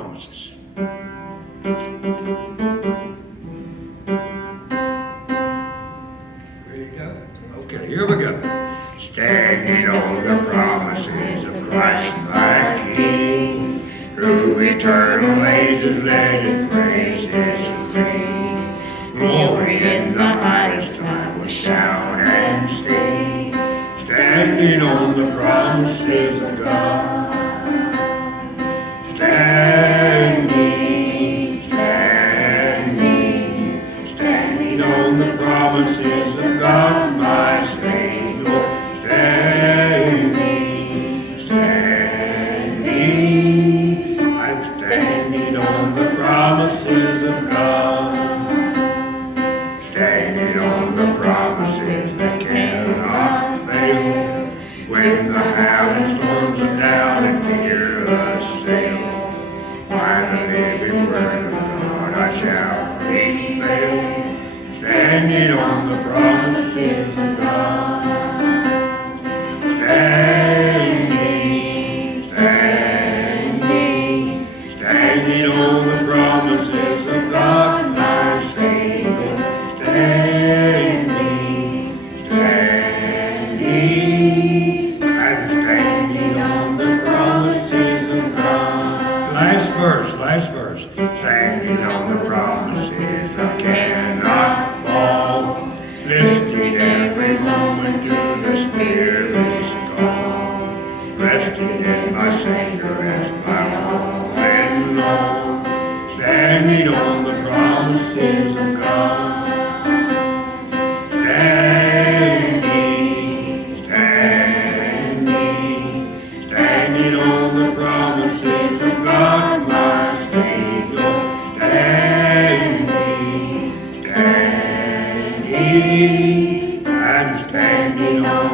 promises. Ready to go? Okay, here we go. Standing on the promises of Christ my King, through eternal ages let his praises ring. Glory in the highest I will shout and sing, standing on the promises of God. Standing, standing, standing on the promises of God my Savior. Standing, standing, I'm standing on the promises of God. Standing on the promises that cannot fail. When the howling storms are down and fear assail, by the living word of God I shall prevail. Standing on the promises of God. Standing, standing, standing on the promises of God my Savior. Standing, standing, I'm standing on the promises of God. Last verse. Standing on the promises I cannot fall. Listening every moment to the Spirit's call. Resting in my Savior as my all and all. Standing on the promises of God. Standing, standing, standing on the promises of God my Savior. Standing, standing, I'm standing on